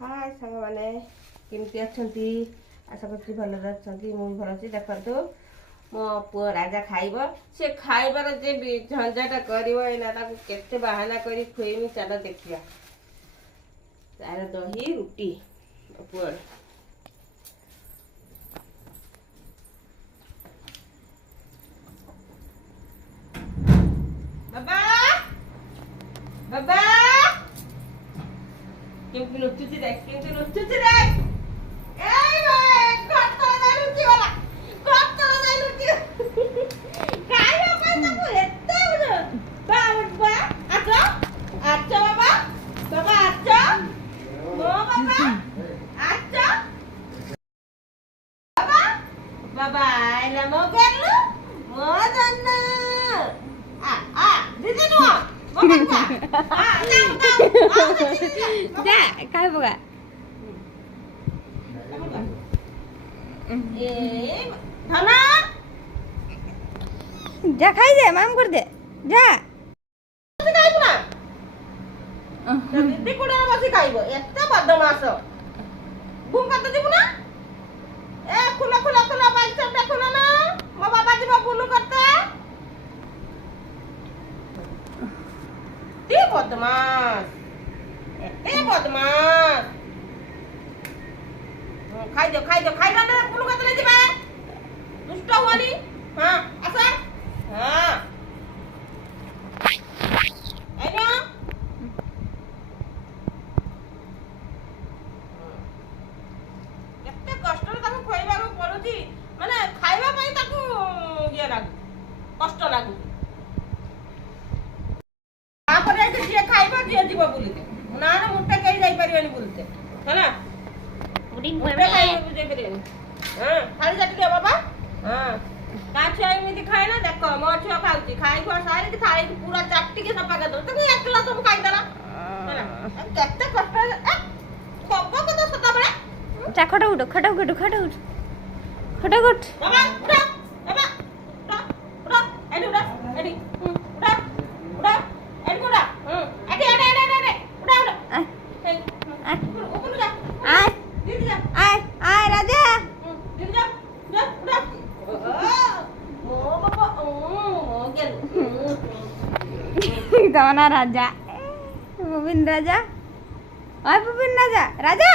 हाय सांग मैंने केमती अच्छी आशा कर भल अच्छी मुझे भल अच्छी देखो मो पु राजा खाइब से खाइबार जे झंझाटा करते बाहाना कर खुएमी चल देखिया तार दही रुटी पुअर बाबा बाबा केमती लुचुची देख केमती लुचुची देख এই কত না লুচি वाला কত না লুচি খাইবা পাই তাকু এতে বাবা আচ্ছা আচ্ছা বাবা বাবা আচ্ছা ও বাবা আচ্ছা বাবা বাবা আইলা মো গেলু মো জান্ন আ দিদি নো যা খাই বগা যা খাই দে মাম করে দে যা দিদি কোড়া বসি খাইব এত বদমাস ঘুম করতে দিব না এ খুলা খুলা খুলা বাইক সবটা খুলো না মো বাবা যাব বুলু করতে ती बदमाश ए बदमाश खाई दो खाई ना पुलु का ले जिबे दुष्ट हुआनी हां आसा हां आइना केते कष्ट रे ताको खोइबा को पड़ुची माने खाइबा पई ताको ये लागू कष्ट लागू खाइबा दिए जीव बोलते ना ना मुट्टा कहीं जाई परिवानी बोलते है ना उडिंग मुट्टा कहीं जाई परिवानी हां खाली जाती के बाबा हां काछा एमिति खाए ना देखो मो छुआ खाउची खाई खा सारी की थाली की पूरा चापटी के सफा कर दो तो एकला सब खाई देला है ना केते कष्ट ए कब को तो सता बड़े যা খটা উঠ খটা উঠ খটা উঠ খটা উঠ बाबा उठा बाबा उठा उठा एडी उठा एडी उठा उठा एडी उठा एडी एडी एडी उठा उठा আয় ऊपर जा আয় दीदी जा আয় আয় রাজা दीदी जा जा उठा ओ बाबा ओ गेल তোমার রাজা প্রবীণ রাজা ওই প্রবীণ রাজা রাজা